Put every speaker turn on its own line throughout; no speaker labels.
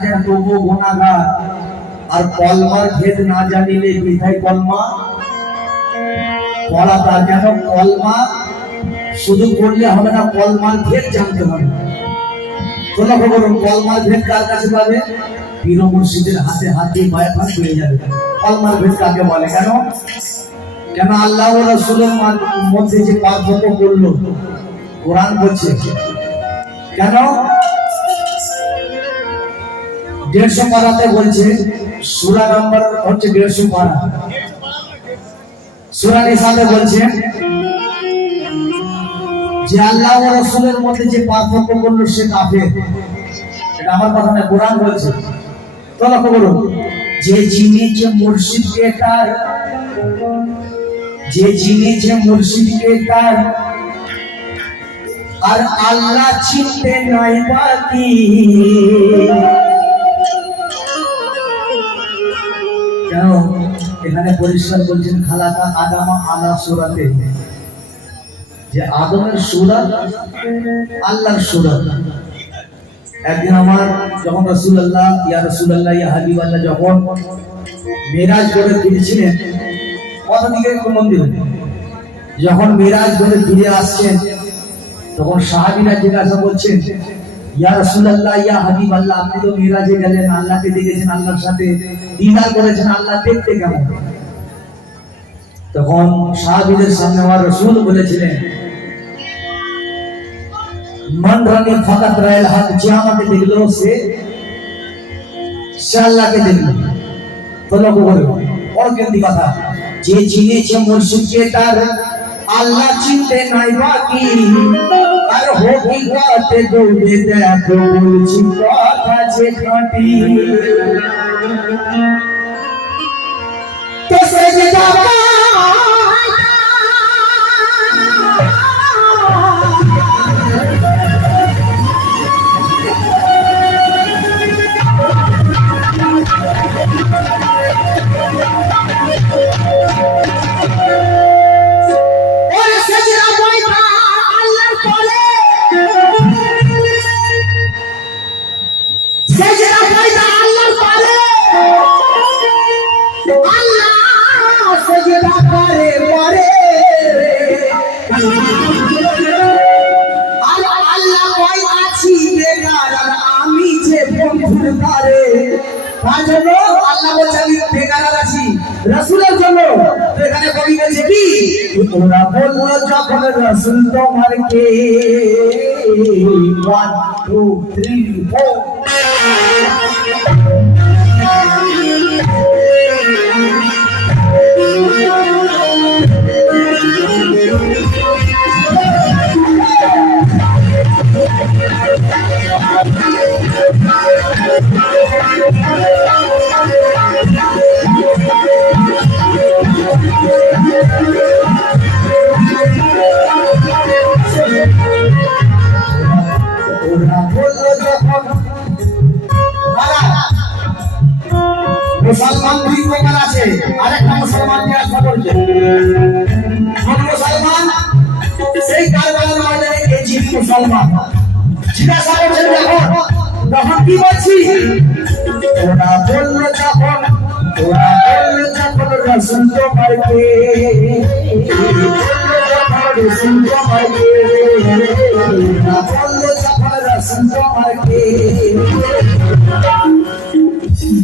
তবু আর কলমার ভেদ না জানিলে বিধায় কলমা? পড়া তার যেন কলমা? শুধু করলে হবে না কলমার ভেদ জানতে হবে। হাতে হাতে পায়ে ফাঁস হয়ে যাবে ভেদ কাকে বলে কেন? কেন আল্লাহ রাসূলের মধ্যে যে পার্থক্য করল? কোরআন বলছে। কেন? দেড়শো পারাতে বলছে, সুরা নম্বর হচ্ছে দেড়শো পারা সুরা নিসাতে বলছে যে আল্লাহ রসুলের মধ্যে যে পার্থক্য করল সে কাফের। এটা আমার কথা না কোরআন বলছে। তো লক্ষ্য করুন যে যিনি যে মুর্শিদকে তার যে যিনি যে মুর্শিদকে তার আর আল্লাহ চিনতে নাই বাকি। কেন এখানে পরিষ্কার বলছেন খালাকা আদামা আলা সুরাতে? যে আদমের সুরাত আল্লাহর সুরাত একদিন আমার যখন রসুল্লাহ ইয়া রসুল্লাহ ইয়া হাবিব আল্লাহ যখন মেরাজ করে ফিরেছিলেন কত দিকে মন্দির যখন মেরাজ করে ফিরে আসছেন, তখন সাহাবিরা জিজ্ঞাসা করছেন ইয়া রাসূলুল্লাহ যে আমাকে দেখল যে তার আল্লাহ চিনতে নাই বাকি আর হকিকতে ডুবে দেখো বলছি কথা যে খাঁটি। কার জন্য আল্লাহ বলছে আমি বেকার আছি। রাসূলের জন্য। তো এখানে কবি বলছে কি? ওরা বলল যখন রাসূল তোমার কে 1 2 3 4 মুসলমান দুই প্রকার আছে। আরেকটা মুসলমান জিজ্ঞাসা করছে কোন মুসলমান? সেই কারবালার ময়দানে এজিদ মুসলমান। জিজ্ঞাসা করছেন যখন তখন কি বলছি? ওরা বলল যখন, ওরা বলল যখন রসুল তোমার কে রসুল তোমার কে ওরা বলল যখন রসুল তোমার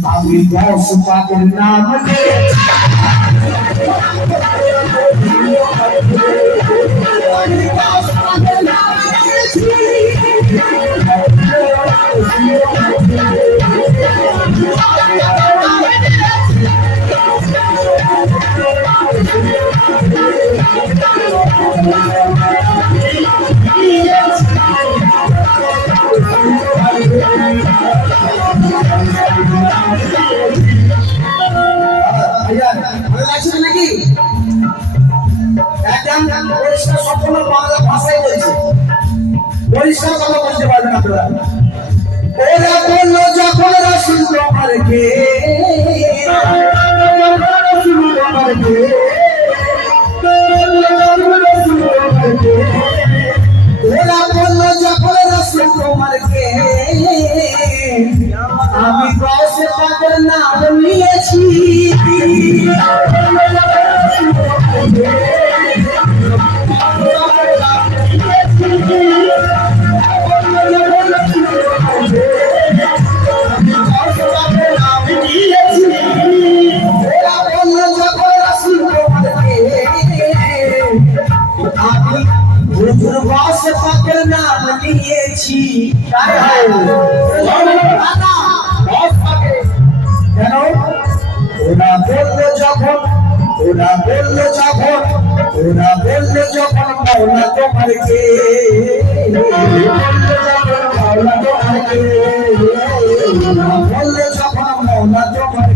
কে আমি দশ পাকের নাম নাকি? একদম পরিষ্কার সম্পূর্ণ বলছে। পরিষ্কার কথা বলতে পারবেন আপনারা। ওরা বলল, যখন রসুন তোমারকে ওরা বলল, যখন রসুন তোমারকে আমি দশ পাকের নাম নিয়েছি। ওরা বলল যখন মাওলা তোমার কে? বলল যখন মাওলা তোমার কে? ওরা যখন তোমার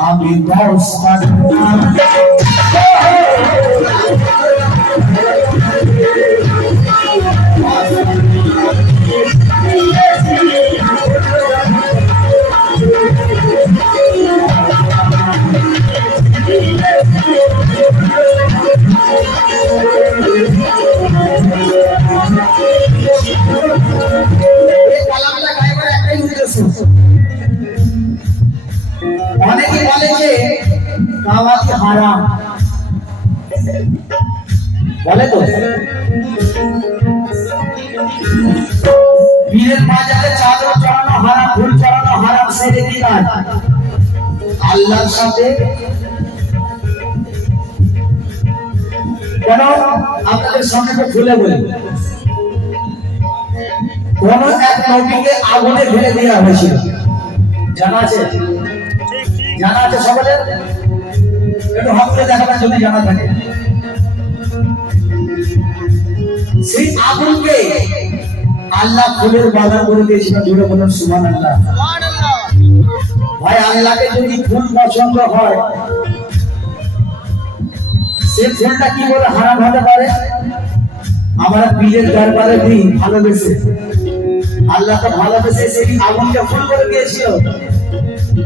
আমি দশ এই আল্লাহর সাথে। কেন? আপনাদের সামনে তো খুলে বলি। কোন এক নবীকে আগুনে ফেলে দেওয়া হয়েছিল। জানা আছে? জানা আছে সকলের? একটু হাত দেখাবেন যদি জানা থাকে। সেই আগুনকে আল্লাহ ফুলের বাগান করে দিয়েছিল জুড়ে বলুন সুমান আল্লাহ ভাই, আল্লাহকে যদি ফুল পছন্দ হয়, সে ফুলটা কি করে হারাম হতে পারে? আমরা পীরের দরবারে দিই ভালোবেসে। আল্লাহ তো ভালোবেসে সেই আগুনকে ফুল করে দিয়েছিল।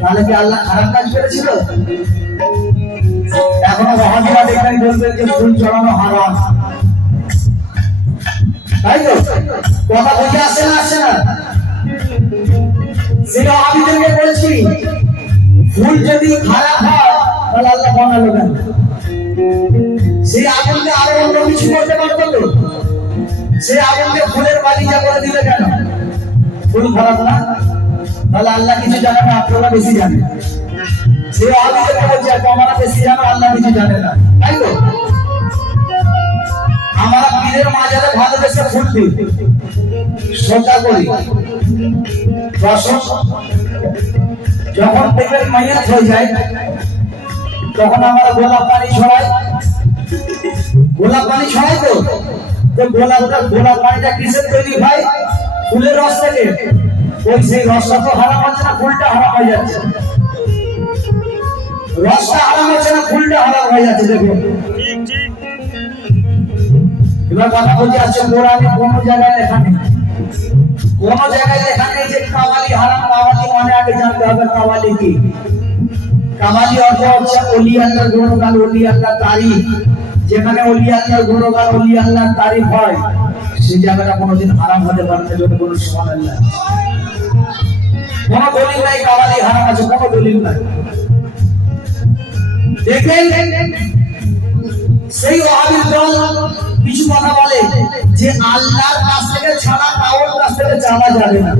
তাহলে কি আল্লাহ খারাপ কাজ করেছিল? এখনও মহাজিরা দেখবেন বলবেন যে ফুল চড়ানো হারাম। তাই তো? কথা বুঝে আসে না আসে না? সেটা আবিদেরকে বলছি ফুল যদি খারাপ হয়, তাহলে আল্লাহ বানালো কেন? সেই আগুনকে আরও অন্য কিছু করতে পারতো তো? সেই আগুনকে ফুলের বালিজা করে দিলে কেন? ফুল খারাপ না? তাহলে আল্লাহ কিছু জানে না, আপনারা বেশি জানে সে আবিদেরকে বলছে, তোমরা বেশি জানে, আল্লাহ কিছু জানে না। তাই তো? আমরা পীরের মাজারে ভালোবেসে ফুল দিই। শ্রদ্ধা করি। দর্শক যখন দেখবেন মাইয়াত হয়ে যায় তখন আমরা গোলাপ পানি ছড়াই। গোলাপ পানি ছড়াই তো? তো গোলাপটা গোলাপ পানিটা কিসের তৈরি হয়? ফুলের রস থেকে। ওই সেই রসটা তো হারাম হচ্ছে না ফুলটা হারাম হয়ে যাচ্ছে। রসটা হারাম হচ্ছে না ফুলটা হারাম হয়ে যাচ্ছে দেখুন। এবার কথা বলতে আসছে কোরআনে কোন জায়গায় লেখা নেই। কোন জায়গায় লেখা নেই যে কাওয়ালি হারাম কাওয়ালি মানে আগে জানতে হবে কাওয়ালি কি? কাওয়ালি অর্থ হচ্ছে অলি আল্লাহর গুণগান, অলি আল্লাহর তারিফ। যেখানে অলি আল্লাহর গুণগান, অলি আল্লাহর তারিফ হয়, সেই জায়গাটা কোনোদিন হারাম হতে পারে না যদি কোনো সমান আল্লাহ কোনো দলিল নাই কাওয়ালি হারাম আছে, কোনো দলিল নাই। দেখেন, সেই ওহাবির দল কিছু কথা বলে যে আল্লাহর কাছ থেকে ছাড়া কারোর কাছ থেকে চাওয়া যাবে না।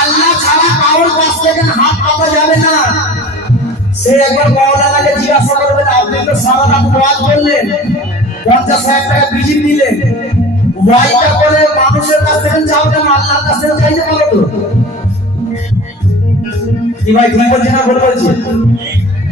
আল্লাহ ছাড়া কারোর কাছ থেকে হাত পাতা যাবে না। সে একবার মৌলানাকে জিজ্ঞাসা করবেন আপনি তো সারা রাত ওয়াজ করলেন, পঞ্চাশ হাজার টাকা বিজি দিলেন। ওয়াইটা করে মানুষের কাছ থেকে চাও কেন? আল্লাহর কাছ থেকে চাইতে পারো তো? কি ভাই ঠিক বলছি না ভুল বলছি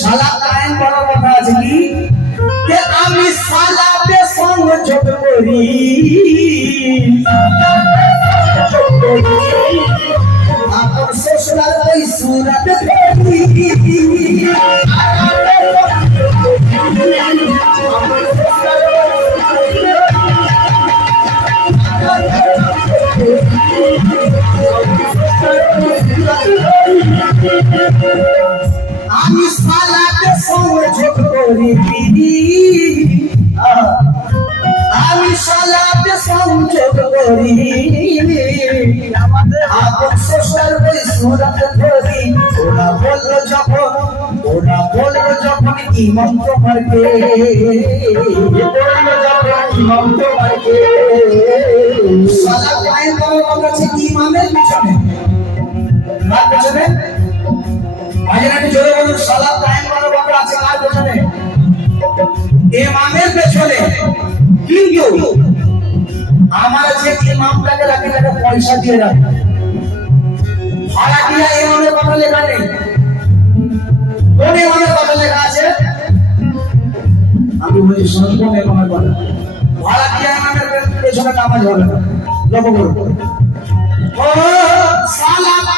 সালাত কায়েম করার কথা আছে কি যে আমি সালাতে সংযোগ করি? করি আহ, আমি সালাতে সংযোগ করি। আপন শ্বশুর ওই সুরাত ধরি। ওরা বলল যখন ইমাম তোমাকে বলল যখন ইমাম তোমাকে সালা করার কথা আছে ইমামের পিছনে কার পেছনে? মাঝে নাকি জোরে বলুন সালা কায়েম করার কথা আছে কার পেছনে ইমামের পেছনে কিন্তু আমার যে ইমামটাকে রাখে তাকে পয়সা দিয়ে রাখে ভাড়া দিয়া ইমামের কথা লেখা নেই কোন ইমামের কথা লেখা আছে আমি বলছি শোনো ইমামের কথা ভাড়া দিয়া ইমামের পেছনে নামাজ হবে না লক্ষ্য করুন ও সালা আমি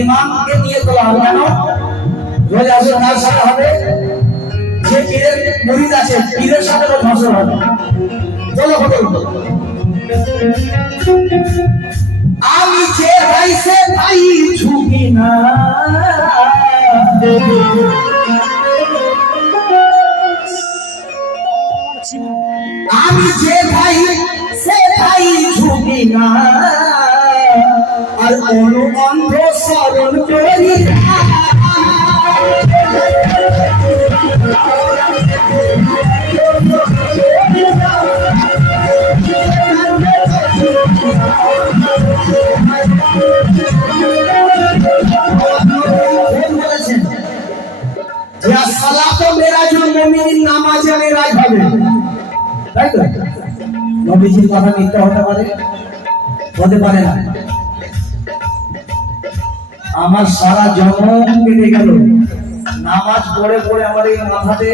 ইমামকে নিয়ে তোলা হবে কেন রোজ কার সাথে হবে। যে পীরের মুরিদ আছে, পীরের সাথে রোজ হাসর হবে। চলো ফটো আমি যে ভাই, সে ভাই ঝুঁকি না। আমি যে ভাই, সে ভাই ঝুঁকি না। আর অনুবন্ধ স্মরণ করি। নামাজে মেরাজ হবে তাই তো? নবীজির কথা মিথ্যা হতে পারে? হতে পারে না। আমার সারা জন্ম কেটে গেল। নামাজ পড়ে পড়ে আমার এই মাথাতে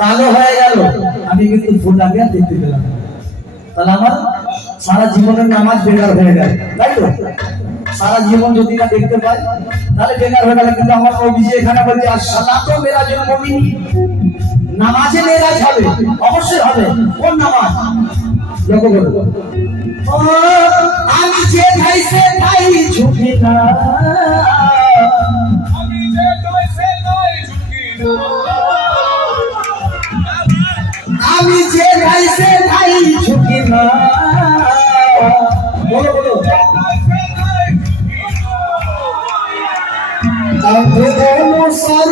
কালো হয়ে গেল। আমি কিন্তু ফুল লাগিয়ে দেখতে পেলাম। তাহলে আমার সারা জীবনের নামাজ বেকার হয়ে গেল, তাই তো? সারা জীবন যদি না দেখতে পাই, তাহলে বেকার হয়ে গেল। কিন্তু আমার অভিযোগ এখানে বলছে আর সালাতো মেরাজুল মুমিনিন। নামাজে মেরাজ হবে, অবশ্যই হবে। কোন নামাজ? লক্ষ্য করো আমি যে ভাই সে ভাই। ঝুঁকি না।
আমি যে নয় সে নয় ঝুঁকি না।
আমি যে ভাই সে ভাই ঝুঁকি না। বলো বলো।
সে নয়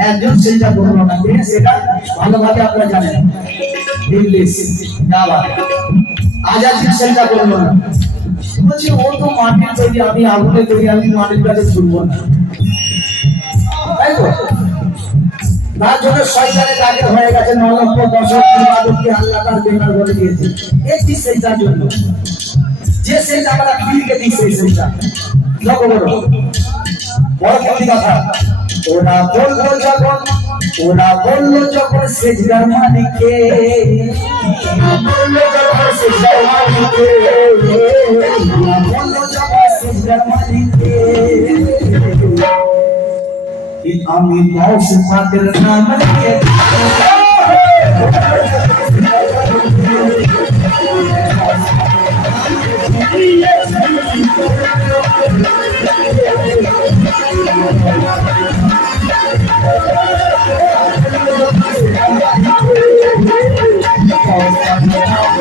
একজন সেটা করল না ঠিক আছে? সেটা ভালোভাবে আপনারা জানেন। তৈরি জন্য হয়ে গেছে ন লক্ষ বেকার করে দিয়েছে। সেইটার জন্য? যে সেইটা কথা। ওরা বলল যখন, ওরা বলল যখন সেজদার মালিককে বলল যখন সেজদার মালিককে ওরা বলল যখন সেজদার মালিককে कि আমি মৌস পাকের নাম নিয়ে
Thank you. Yeah.